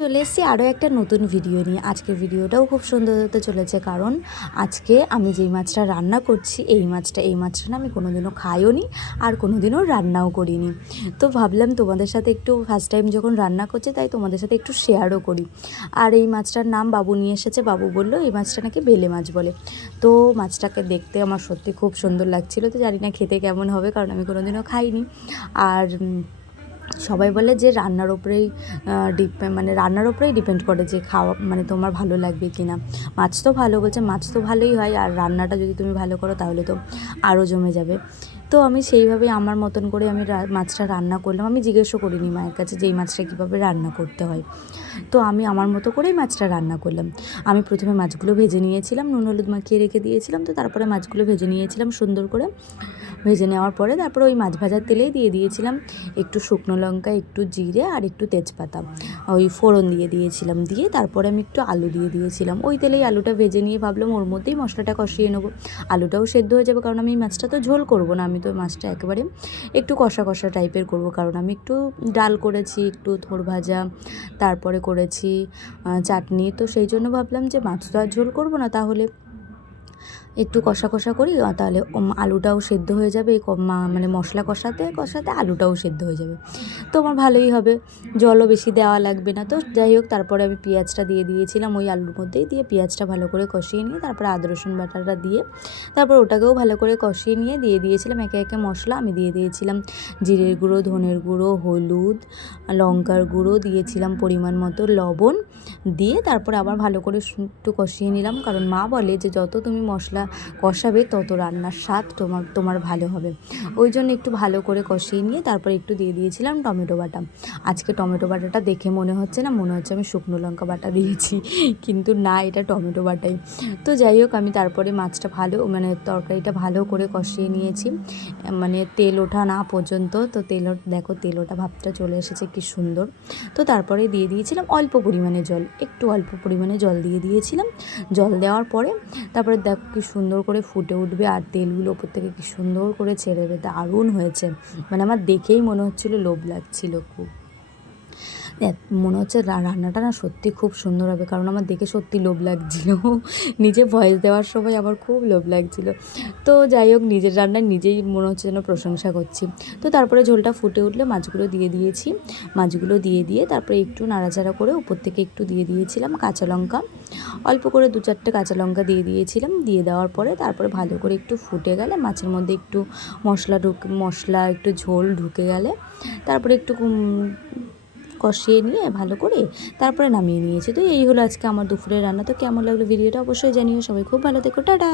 চলে এসেছি আরও একটা নতুন ভিডিও নিয়ে। আজকের ভিডিওটাও খুব সুন্দর হতে চলেছে, কারণ আজকে আমি যেই মাছটা রান্না করছি এই মাছটা না আমি কোনোদিনও খাইও নি আর কোনোদিনও রান্নাও করিনি। তো ভাবলাম তোমাদের সাথে একটু ফার্স্ট টাইম যখন রান্না করছি তাই তোমাদের সাথে একটু শেয়ারও করি। আর এই মাছটার নাম বাবু নিয়ে এসেছে, বাবু বললো এই মাছটা নাকি বেলে মাছ বলে। তো মাছটাকে দেখতে আমার সত্যি খুব সুন্দর লাগছিলো। তো জানি না খেতে কেমন হবে, কারণ আমি কোনোদিনও খাইনি। আর সবাই বলে যে রান্নার ওপরেই ডিপেন্ড করে যে খাওয়া মানে তোমার ভালো লাগবে কি না। মাছ তো ভালো বলছে, মাছ তো ভালোই হয়, আর রান্নাটা যদি তুমি ভালো করো তাহলে তো আরও জমে যাবে। তো আমি সেইভাবেই আমার মতন করে আমি মাছটা রান্না করলাম। আমি জিজ্ঞেসও করিনি মায়ের কাছে যে এই মাছটা কীভাবে রান্না করতে হয়। তো আমি আমার মতো করেই মাছটা রান্না করলাম। আমি প্রথমে মাছগুলো ভেজে নিয়েছিলাম, নুন হলুদ মাখিয়ে রেখে দিয়েছিলাম। তো তারপরে মাছগুলো ভেজে নিয়েছিলাম সুন্দর করে। ভেজে নেওয়ার পরে তারপরে ওই মাছ ভাজার তেলেই দিয়ে দিয়েছিলাম একটু শুকনো লঙ্কা, একটু জিরে আর একটু তেজপাতা, ওই ফোড়ন দিয়ে দিয়েছিলাম। দিয়ে তারপরে আমি একটু আলু দিয়ে দিয়েছিলাম। ওই তেলেই আলুটা ভেজে নিয়ে ভাবলাম ওর মধ্যেই মশলাটা কষিয়ে নেবো, আলুটাও সেদ্ধ হয়ে যাবে। কারণ আমি এই মাছটা তো ঝোল করবো না, আমি তো মাছটা একেবারে একটু কষা কষা টাইপের করব। কারণ আমি একটু ডাল করেছি, একটু থোড় ভাজা, তারপরে করেছি চাটনি। তো সেই জন্য ভাবলাম যে মাছ তো আর ঝোল করবো না, তাহলে একটু কষা কষা করি, তাহলে আলুটাও সেদ্ধ হয়ে যাবে। মানে মশলা কষাতে কষাতে আলুটাও সেদ্ধ হয়ে যাবে, তো আমার ভালোই হবে, জলও বেশি দেওয়া লাগবে না। তো যাই হোক, তারপরে আমি পেঁয়াজটা দিয়ে দিয়েছিলাম ওই আলুর মধ্যেই, দিয়ে পেঁয়াজটা ভালো করে কষিয়ে নিয়ে তারপরে আদা রসুন বাটাটা দিয়ে তারপর ওটাকেও ভালো করে কষিয়ে নিয়ে দিয়ে দিয়েছিলাম একে একে মশলা। আমি দিয়ে দিয়েছিলাম জিরের গুঁড়ো, ধনের গুঁড়ো, হলুদ, লঙ্কার গুঁড়ো, দিয়েছিলাম পরিমাণ মতো লবণ। দিয়ে তারপরে আবার ভালো করে একটু কষিয়ে নিলাম, কারণ মা বলে যে যত তুমি মশলা কষাবে তত রান্নার স্বাদ তোমার ভালো হবে। ওই জন্য একটু ভালো করে কষিয়ে নিয়ে তারপরে একটু দিয়ে দিয়েছিলাম টমেটো বাটা। আজকে টমেটো বাটাটা দেখে মনে হচ্ছে আমি শুকনো লঙ্কা বাটা দিয়েছি, কিন্তু না, এটা টমেটো বাটাই। তো যাই হোক, আমি তারপরে মাছটা তরকারিটা ভালো করে কষিয়ে নিয়েছি, মানে তেল ওঠা না পর্যন্ত। তো দেখো তেল ওঠা ভাবটা চলে এসেছে কি সুন্দর। তো তারপরে দিয়ে দিয়েছিলাম অল্প পরিমাণে জল, একটু অল্প পরিমাণে জল দিয়ে দিয়েছিলাম। জল দেওয়ার পরে তারপরে দেখো কি সুন্দর করে ফুটে উঠবে, আর তেলগুলো ওপর থেকে কি সুন্দর করে ছেড়ে দেবে, দারুণ হয়েছে। মানে আমার দেখেই মনে হচ্ছিলো লোভ লাগছিল খুব। মনে হচ্ছে রান্নাটা না সত্যি খুব সুন্দর হবে, কারণ আমার দেখে সত্যি লোভ লাগছিল। নিজে ভয়েস দেওয়ার সময় আমার খুব লোভ লাগছিল। তো যাই হোক, নিজের রান্নায় নিজেই মনে হচ্ছে যেন প্রশংসা করছি। তো তারপরে ঝোলটা ফুটে উঠলে মাছগুলো দিয়ে দিয়েছি। মাছগুলো দিয়ে তারপরে একটু নাড়াচাড়া করে উপর থেকে একটু দিয়ে দিয়েছিলাম কাঁচা লঙ্কা, অল্প করে 2-4টে কাঁচা লঙ্কা দিয়ে দিয়েছিলাম। দিয়ে দেওয়ার পরে তারপরে ভালো করে একটু ফুটে গেলে, মাছের মধ্যে একটু মশলা একটু ঝোল ঢুকে গেলে তারপরে একটু কষিয়ে নিয়ে ভালো করে তারপরে নামিয়ে নিয়েছি। তো এই হলো আজকে আমার দুপুরের রান্না। তো কেমন লাগলো ভিডিওটা অবশ্যই জানিও। সবাই খুব ভালো থেকো, টাটা।